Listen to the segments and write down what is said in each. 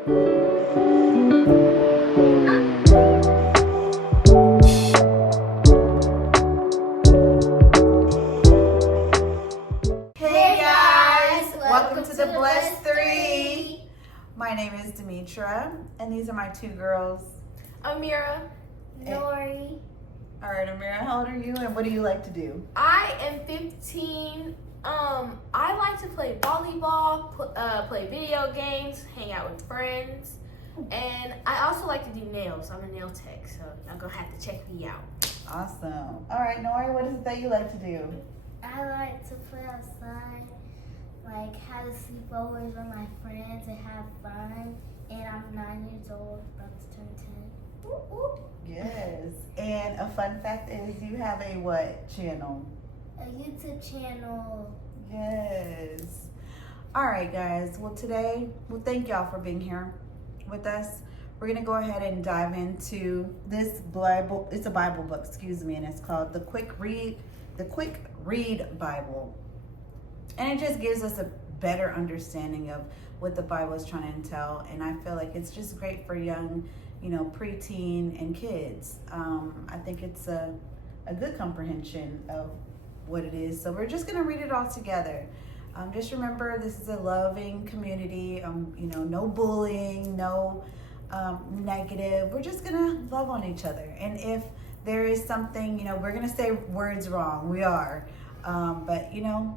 My name is Demetra, and these are my two girls. Amira. Nori. All right, Amira, how old are you, and what do you like to do? I am 15. I like to play volleyball, play video games, hang out with friends, and I also like to do nails. I'm a nail tech, so y'all gonna have to check me out. Awesome. All right, Nori, what is it that you like to do? I like to play outside, like have sleepovers with my friends and have fun. And I'm 9 years old, about to turn 10. Ooh, ooh. Yes. And a fun fact is you have a what channel? A YouTube channel. Yes. All right, guys. Well, today, thank y'all for being here with us. We're going to go ahead and dive into this Bible. It's a Bible book, and it's called The Quick Read Bible. And it just gives us a better understanding of what the Bible is trying to entail. And I feel like it's just great for young, preteen and kids. I think it's a good comprehension of what it is. So we're just going to read it all together. Just remember, this is a loving community. No bullying, no negative. We're just going to love on each other. And if there is something, we're going to say words wrong. We are. But,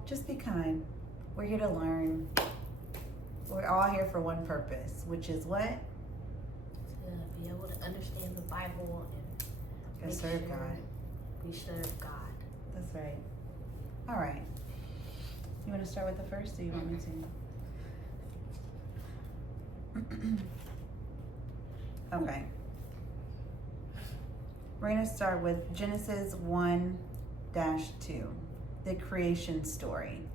just be kind. We're here to learn. We're all here for one purpose, which is what? To be able to understand the Bible and serve God. We serve God. That's right. All right. You want to start with the first, or you want me to? Okay. We're going to start with Genesis 1-2, the creation story.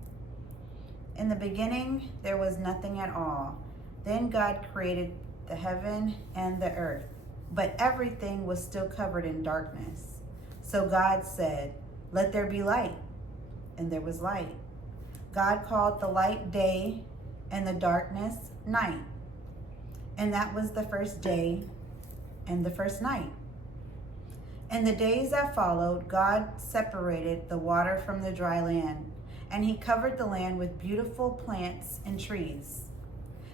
In the beginning, there was nothing at all. Then God created the heaven and the earth, but everything was still covered in darkness. So God said, "Let there be light." And there was light. God called the light day and the darkness night. And that was the first day and the first night. In the days that followed, God separated the water from the dry land, and he covered the land with beautiful plants and trees.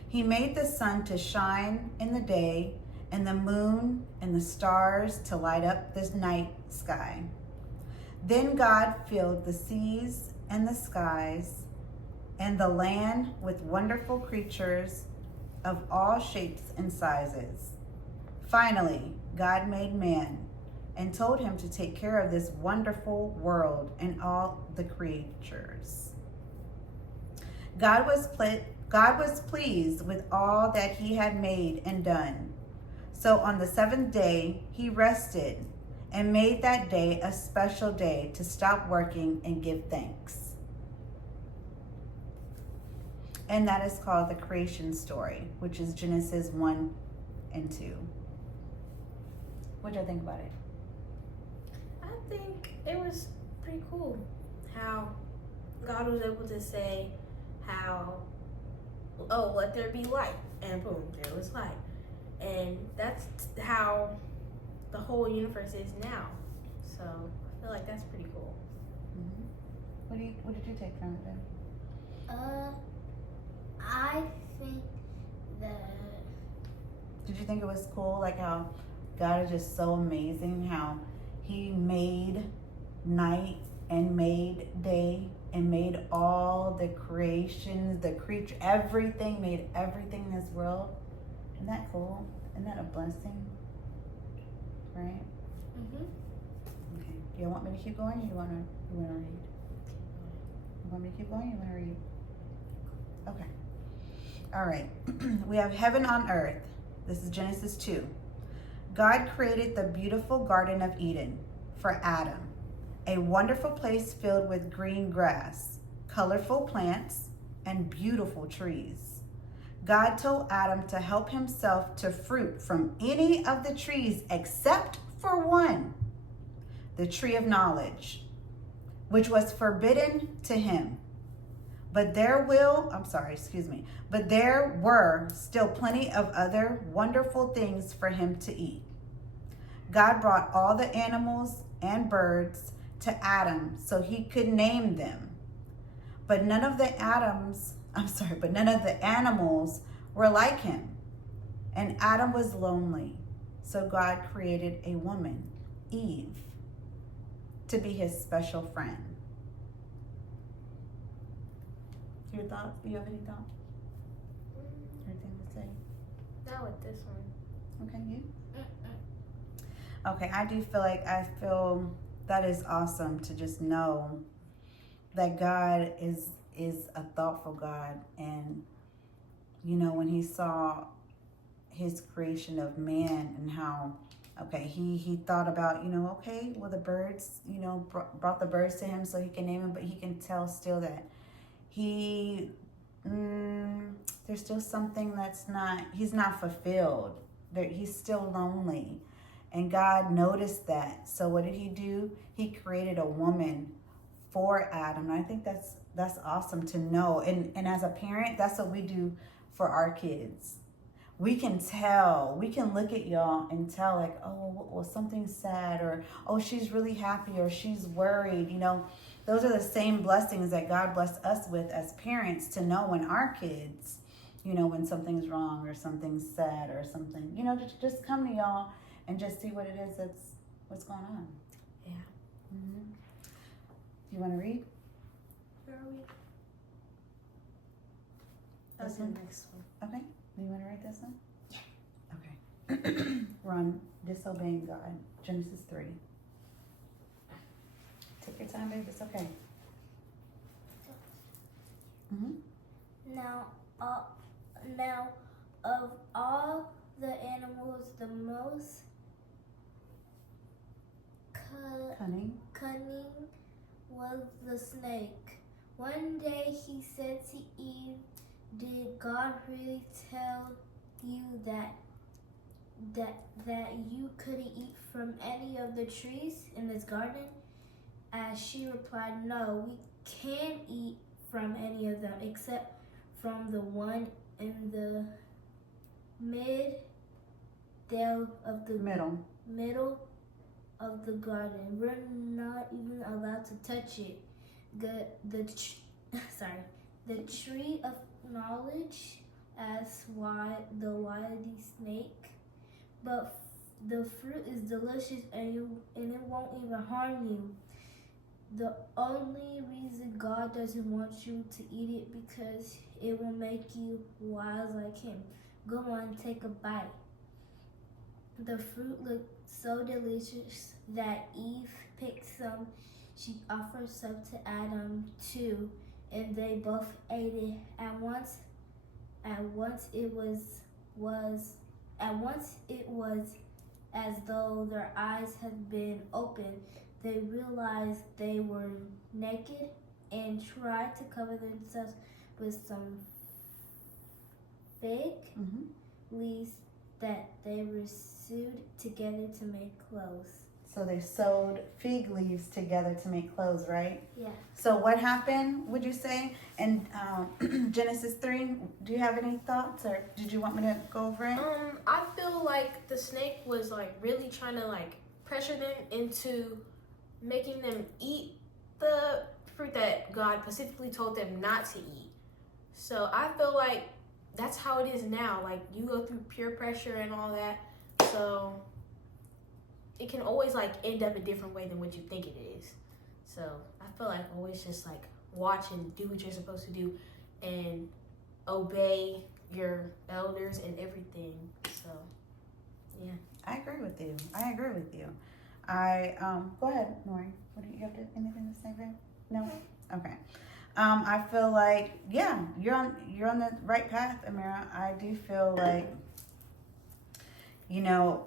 He made the sun to shine in the day, and the moon and the stars to light up the night sky. Then God filled the seas and the skies and the land with wonderful creatures of all shapes and sizes. Finally, God made man and told him to take care of this wonderful world and all the creatures. God was pleased with all that he had made and done. So on the seventh day, he rested and made that day a special day to stop working and give thanks. And that is called the creation story, which is Genesis 1-2. What do you think about it? I think it was pretty cool how God was able to say let there be light, and boom, there was light. And that's how the whole universe is now. So I feel like that's pretty cool. Mm-hmm. What did you take from it then? I think that... Did you think it was cool, like how God is just so amazing, how he made night and made day and made all the creations, the creature, everything, made everything in this world? Isn't that cool? Isn't that a blessing? Right? Mm-hmm. Okay. Do you want me to keep going, or you want to read? You want me to keep going, or you want to read? Okay. All right. We have heaven on earth. This is Genesis 2. God created the beautiful Garden of Eden for Adam, a wonderful place filled with green grass, colorful plants, and beautiful trees. God told Adam to help himself to fruit from any of the trees except for one, the tree of knowledge, which was forbidden to him. But there were still plenty of other wonderful things for him to eat. God brought all the animals and birds to Adam so he could name them. But none of the animals were like him. And Adam was lonely. So God created a woman, Eve, to be his special friend. Your thoughts? Do you have any thoughts? Anything to say? Not with this one. Okay, you? Okay, I feel that is awesome to just know that God is a thoughtful God. And, you know, when he saw his creation of man and how, okay, he thought about, you know, okay, well, the birds, you know, brought the birds to him so he can name them, but he can tell still that there's still something he's not fulfilled. He's still lonely. And God noticed that. So what did he do? He created a woman for Adam. And I think that's awesome to know. And as a parent, that's what we do for our kids. We can look at y'all and tell, like, oh, well, something's sad, or, oh, she's really happy, or she's worried. You know, those are the same blessings that God blessed us with as parents, to know when our kids, you know, when something's wrong or something's sad or something, you know, just come to y'all and just see what it is what's going on. Yeah. Mm-hmm. You want to read? Where are we? This The one? next one. Okay. You want to read this one? Yeah. Okay. We're on Disobeying God, Genesis 3. Take your time, babe. It's okay. Mm-hmm. Now, of all the animals, the most cunning was the snake. One day he said to Eve, "Did God really tell you that you couldn't eat from any of the trees in this garden?" As she replied, "No, we can't eat from any of them except from the one in the middle of the garden. We're not even allowed to touch it. The tree of knowledge as the wily snake, but the fruit is delicious and it won't even harm you. The only reason God doesn't want you to eat it because it will make you wise like him. Go on, take a bite." The fruit looked so delicious that Eve picked some. She offered some to Adam too, and they both ate it. At once it was as though their eyes had been opened. They realized they were naked and tried to cover themselves with some fig leaves that they were sewed together to make clothes. So they sewed fig leaves together to make clothes, right? Yeah. So what happened, would you say, in Genesis 3? Do you have any thoughts, or did you want me to go over it? I feel like the snake was like really trying to like pressure them into making them eat the fruit that God specifically told them not to eat. So I feel like that's how it is now. Like, you go through peer pressure and all that. So it can always like end up a different way than what you think it is. So I feel like always just like watch and do what you're supposed to do and obey your elders and everything. So yeah. I agree with you. Go ahead, Nori. What do you have anything to say, babe? No? Okay. I feel like, yeah, you're on the right path, Amira. I do feel like, you know,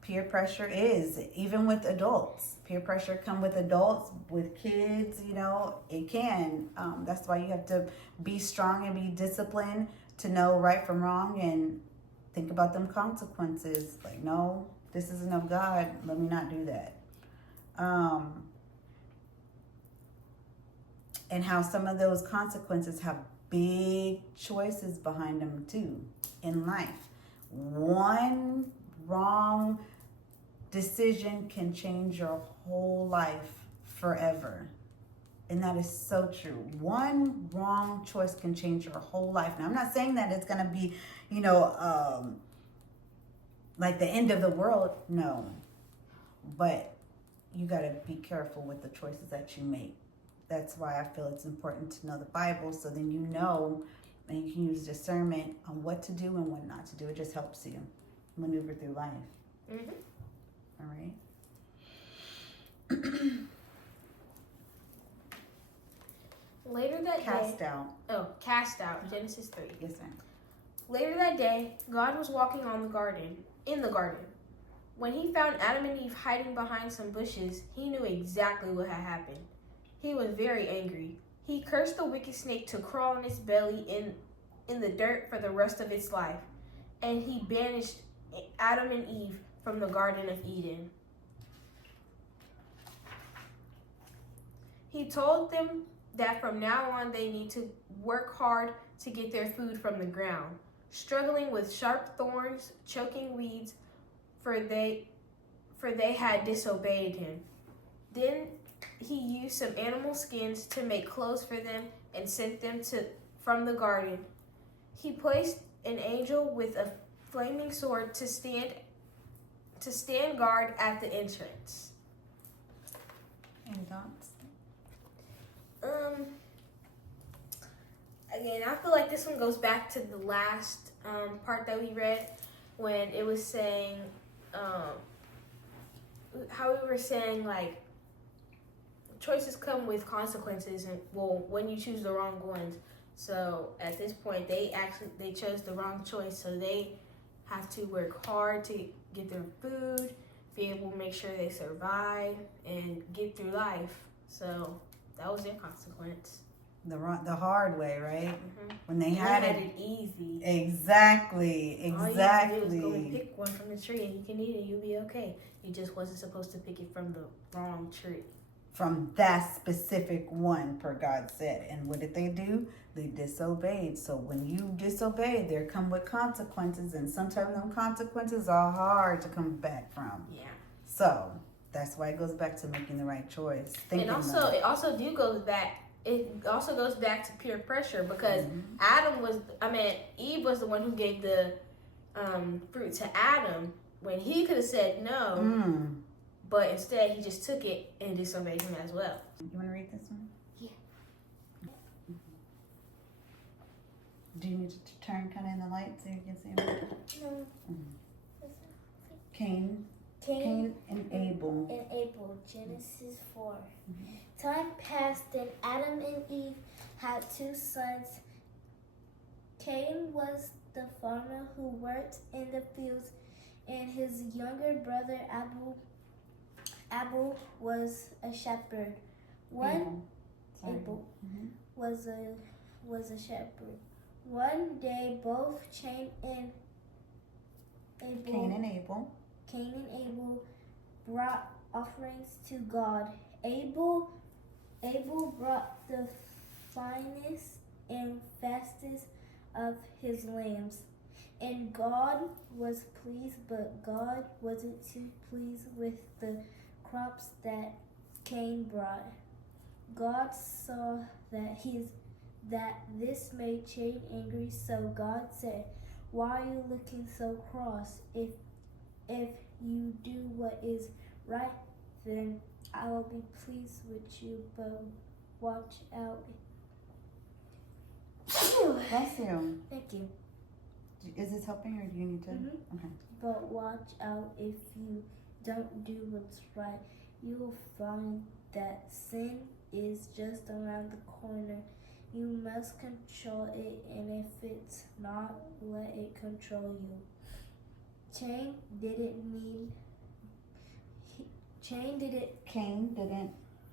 peer pressure is, even with adults. Peer pressure come with adults, with kids, you know, it can. That's why you have to be strong and be disciplined to know right from wrong and think about them consequences. Like, no, this isn't of God. Let me not do that. And how some of those consequences have big choices behind them too in life. One wrong decision can change your whole life forever. And that is so true. One wrong choice can change your whole life. Now, I'm not saying that it's going to be, like the end of the world. No. But you got to be careful with the choices that you make. That's why I feel it's important to know the Bible, so then you know and you can use discernment on what to do and what not to do. It just helps you maneuver through life. Mm-hmm. All right. Later that Cast day. out. Oh, cast out. Genesis 3. Yes, ma'am. Later that day, God was walking in the garden. When he found Adam and Eve hiding behind some bushes, he knew exactly what had happened. He was very angry. He cursed the wicked snake to crawl on its belly in the dirt for the rest of its life, and he banished Adam and Eve from the Garden of Eden. He told them that from now on they need to work hard to get their food from the ground, struggling with sharp thorns, choking weeds, for they had disobeyed him. Then he used some animal skins to make clothes for them and sent them from the garden. He placed an angel with a flaming sword to stand guard at the entrance. Any thoughts? Again, I feel like this one goes back to the last part that we read when it was saying how we were saying like choices come with consequences, and when you choose the wrong ones. So at this point, they chose the wrong choice, so they have to work hard to get their food, be able to make sure they survive and get through life. So that was their consequence. The hard way, right? Mm-hmm. When they and had they it. had it easy. Exactly. All you have to do is go and pick one from the tree, and you can eat it. You'll be okay. You just wasn't supposed to pick it from the wrong tree. From that specific one, per God said. And what did they do? They disobeyed. So when you disobey, there come with consequences, and sometimes those consequences are hard to come back from. Yeah. So that's why it goes back to making the right choice. It also goes back to peer pressure, because Eve was the one who gave the fruit to Adam when he could have said no. But instead, he just took it and disobeyed him as well. You want to read this one? Yeah. Do you need to turn kind of in the light so you can see him? No. Cain and Abel. Genesis 4. Time passed and Adam and Eve had 2 sons. Cain was the farmer who worked in the fields, and his younger brother Abel was a shepherd. Abel was a shepherd. One day, both Cain and Abel brought offerings to God. Abel brought the finest and fastest of his lambs, and God was pleased, but God wasn't too pleased with the crops that Cain brought. God saw that this made Cain angry, so God said, "Why are you looking so cross? If you do what is right, then I will be pleased with you, but watch out." Bless you. Thank you. Is this helping, or do you need to? Okay. But watch out, if you don't do what's right, you will find that sin is just around the corner. You must control it, and if it's not, let it control you. Cain didn't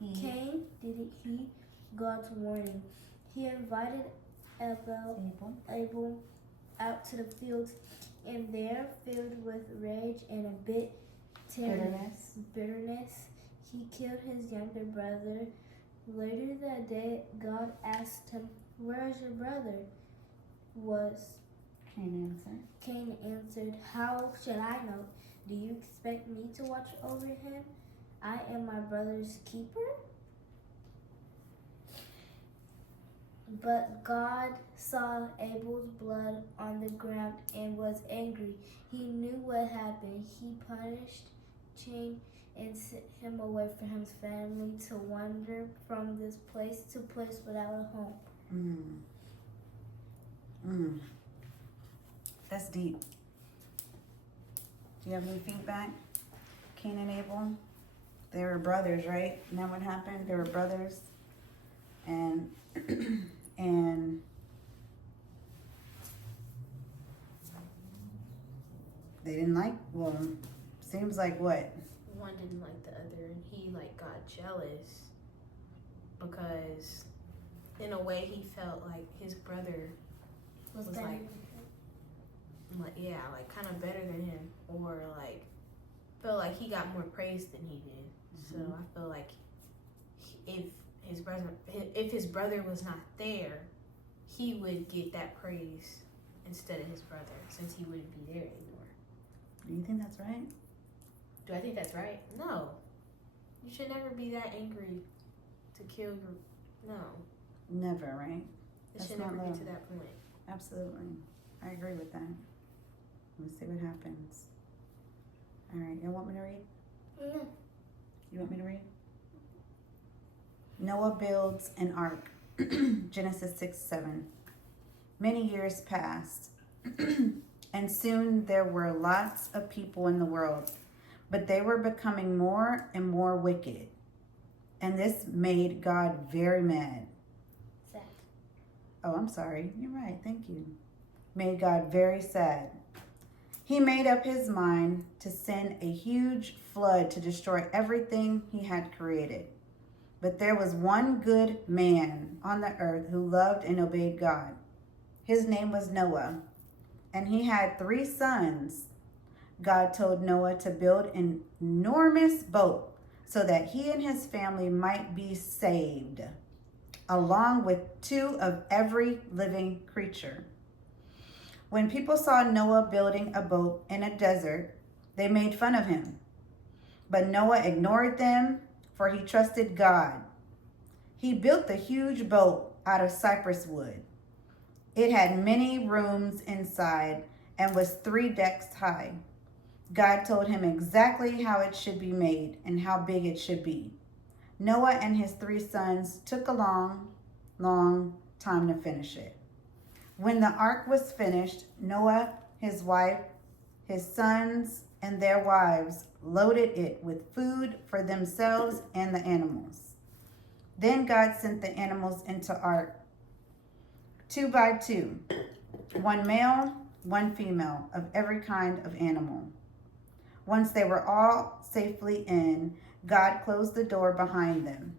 heed God's warning. He invited Abel out to the fields, and there, filled with rage and a bit bitterness, he killed his younger brother Later that day, God asked him, "Where is your brother?" Cain answered, "How should I know? Do you expect me to watch over him? I am my brother's keeper?" But God saw Abel's blood on the ground and was angry. He knew what happened. He punished Cain and sent him away from his family to wander from this place to place without a home. That's deep. Do you have any feedback? Cain and Abel, they were brothers, right? Isn't that what happened? They were brothers, and and they didn't like. Well, seems like what? One didn't like the other, and he like got jealous because, in a way, he felt like his brother was better like kind of better than him, or like felt like he got more praise than he did. So I feel like if his brother was not there, he would get that praise instead of his brother, since he wouldn't be there anymore. Do you think that's right? Do I think that's right? No. You should never be that angry to kill your. No. Never, right? It should never get to that point. Absolutely. I agree with that. Let's see what happens. All right, you want me to read? Yeah. You want me to read? Noah builds an ark. Genesis 6:7. Many years passed, and soon there were lots of people in the world, but they were becoming more and more wicked. And this made God very mad. Sad. Oh, I'm sorry. You're right. Thank you. Made God very sad. He made up his mind to send a huge flood to destroy everything he had created. But there was one good man on the earth who loved and obeyed God. His name was Noah, and he had 3 sons. God told Noah to build an enormous boat so that he and his family might be saved, along with 2 of every living creature. When people saw Noah building a boat in a desert, they made fun of him. But Noah ignored them, for he trusted God. He built the huge boat out of cypress wood. It had many rooms inside and was 3 decks high. God told him exactly how it should be made and how big it should be. Noah and his 3 sons took a long time to finish it. When the ark was finished, Noah, his wife, his sons, and their wives loaded it with food for themselves and the animals. Then God sent the animals into ark, 2 by 2, 1 male, 1 female, of every kind of animal. Once they were all safely in, God closed the door behind them.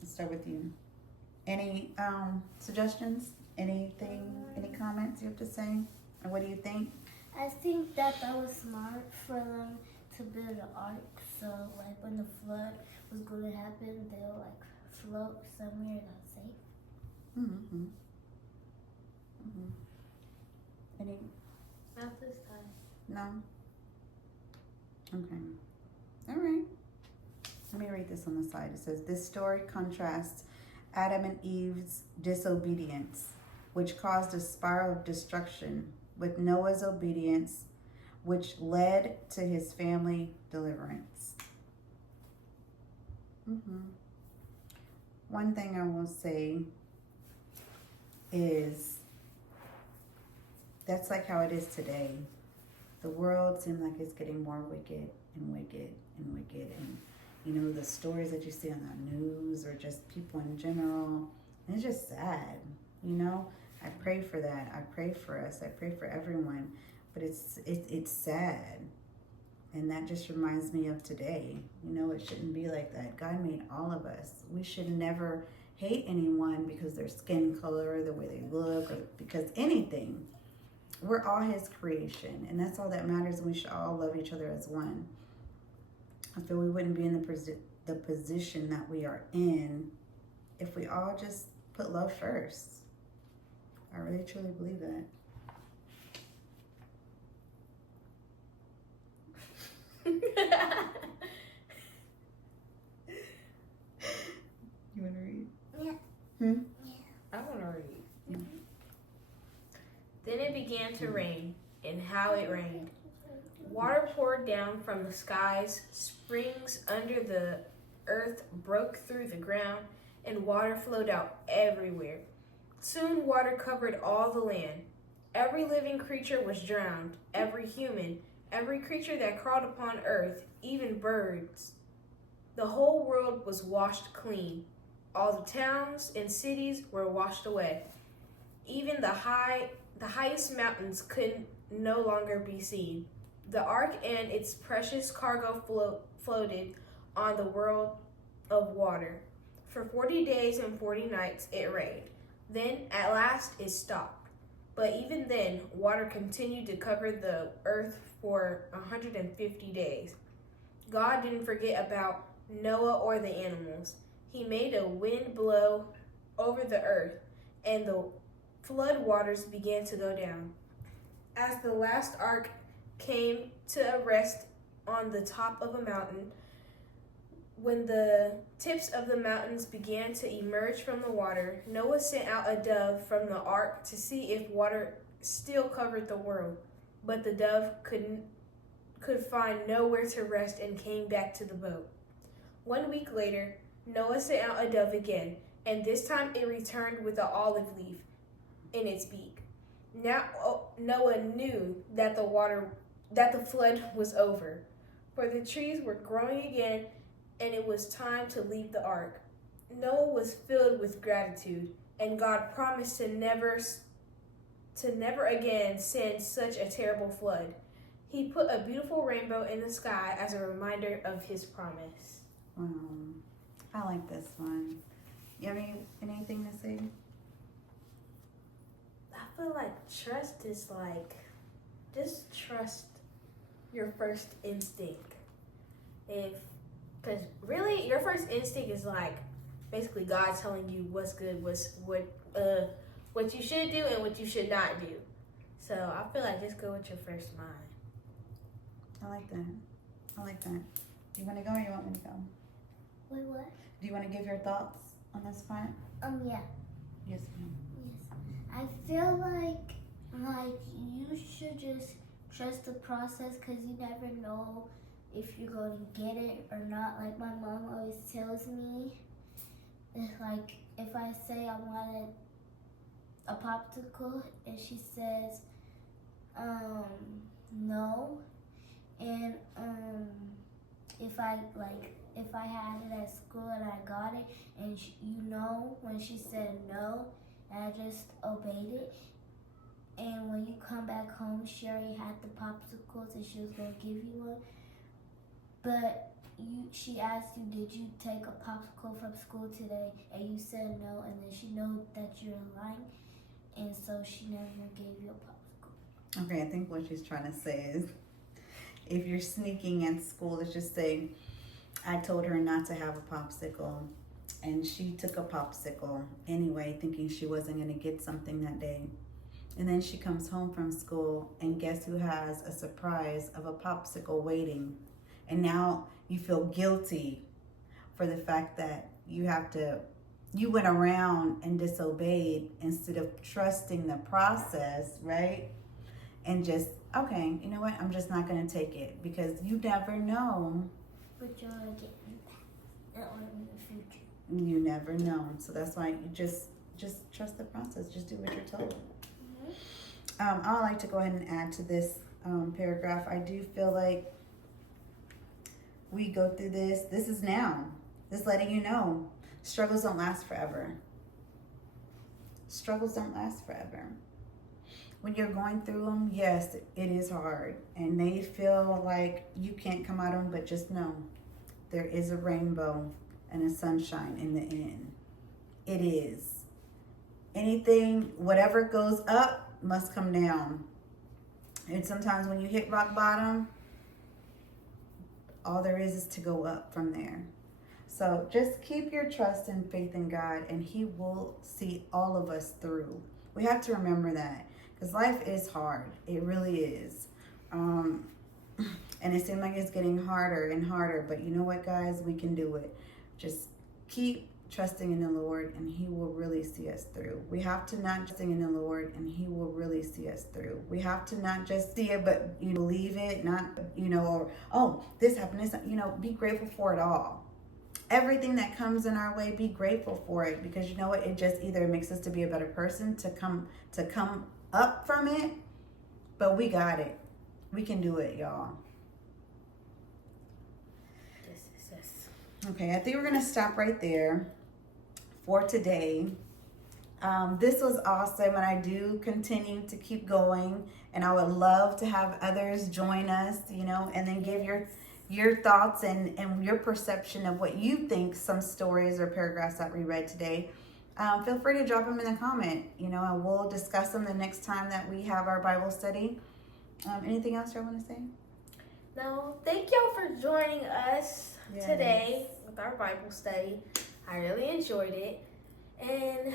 Let's start with you. Any suggestions? Anything? Any comments you have to say? Or what do you think? I think that was smart for them to build an ark, so like when the flood was going to happen, they'll like float somewhere that's safe. Mm-hmm. Mm-hmm. Any? Not this time. No? Okay. All right. Let me read this on the side. It says, this story contrasts Adam and Eve's disobedience, which caused a spiral of destruction, with Noah's obedience, which led to his family deliverance. One thing I will say is that's like how it is today. The world seems like it's getting more wicked and wicked and wicked. And, you know, the stories that you see on the news or just people in general, and it's just sad, you know? I pray for that. I pray for us. I pray for everyone. But it's sad. And that just reminds me of today. You know, it shouldn't be like that. God made all of us. We should never hate anyone because their skin color, the way they look, or because anything. We're all his creation. And that's all that matters. And we should all love each other as one. I feel we wouldn't be in the position that we are in if we all just put love first. I really truly believe that. You want to read? Yeah. I want to read. Then it began to rain, and how it rained. Water poured down from the skies, springs under the earth broke through the ground, and water flowed out everywhere. Soon water covered all the land. Every living creature was drowned, every human, every creature that crawled upon earth, even birds. The whole world was washed clean. All the towns and cities were washed away. Even the highest mountains could no longer be seen. The ark and its precious cargo floated on the world of water. For 40 days and 40 nights it rained. Then at last it stopped. But even then, water continued to cover the earth for 150 days. God didn't forget about Noah or the animals. He made a wind blow over the earth, and the flood waters began to go down. As the last ark came to rest on the top of a mountain, when the tips of the mountains began to emerge from the water, Noah sent out a dove from the ark to see if water still covered the world. But the dove could find nowhere to rest and came back to the boat. 1 week later, Noah sent out a dove again, and this time it returned with an olive leaf in its beak. Now Noah knew that the flood was over, for the trees were growing again, and it was time to leave the ark. Noah was filled with gratitude, and God promised to never again send such a terrible flood. He put a beautiful rainbow in the sky as a reminder of his promise. I like this one. You have anything to say? I feel like trust is like, just trust your first instinct. Because really, your first instinct is like basically God telling you what's good, what you should do and what you should not do. So I feel like just go with your first mind. I like that. Do you want to go or you want me to go? Wait, what? Do you want to give your thoughts on this part? Yeah. Yes, ma'am. Yes. I feel like you should just trust the process, because you never know if you're going to get it or not. Like my mom always tells me, it's like if I say I wanted a popsicle and she says no, and if I had it at school and I got it, and when she said no, and I just obeyed it, and when you come back home, she already had the popsicles and she was going to give you one, but she asked you, did you take a popsicle from school today, and you said no, and then she knows that you're lying, and so she never gave you a popsicle. Okay, I think what she's trying to say is, if you're sneaking at school, let's just say I told her not to have a popsicle, and she took a popsicle anyway, thinking she wasn't going to get something that day. And then she comes home from school, and guess who has a surprise of a popsicle waiting? And now you feel guilty for the fact that you went around and disobeyed instead of trusting the process, right? And just, okay, you know what? I'm just not going to take it, because you never know. But you're going to get me back in the future. You never know. So that's why you just trust the process. Just do what you're told. I'd like to go ahead and add to this paragraph. I do feel like we go through this. This is now. This letting you know. Struggles don't last forever. Struggles don't last forever. When you're going through them, yes, it is hard. And they feel like you can't come out of them, but just know there is a rainbow and a sunshine in the end. It is. Anything, whatever goes up, must come down. And sometimes when you hit rock bottom, all there is to go up from there. So just keep your trust and faith in God, and He will see all of us through. We have to remember that, because life is hard. It really is. And it seems like it's getting harder and harder. But you know what, guys? We can do it. Just keep trusting in the Lord, and He will really see us through. We have to not just sing in the Lord, and He will really see us through. We have to not just see it, but believe it, not, or, oh, this happened, this, be grateful for it all. Everything that comes in our way, be grateful for it, because you know what? It just either makes us to be a better person, to come up from it, but we got it. We can do it, y'all. Yes. Okay, I think we're gonna stop right there for today. This was awesome, and I do continue to keep going, and I would love to have others join us, and then give your thoughts and your perception of what you think some stories or paragraphs that we read today. Feel free to drop them in the comment, and we'll discuss them the next time that we have our Bible study. Anything else you want to say? No, thank y'all for joining us today with our Bible study. I really enjoyed it, and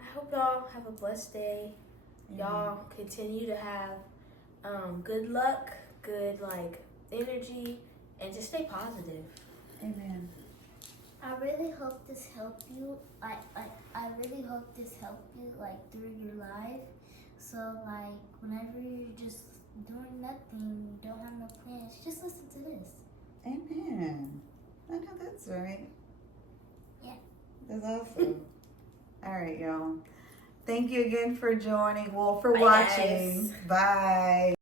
I hope y'all have a blessed day. Y'all continue to have good luck, good energy, and just stay positive. Amen. I really hope this helped you. I really hope this helped you through your life. So whenever you're just doing nothing, you don't have no plans, just listen to this. Amen. I know that's right. Yeah. That's awesome. All right, y'all. Thank you again for joining. For Bye, watching. guys. Bye.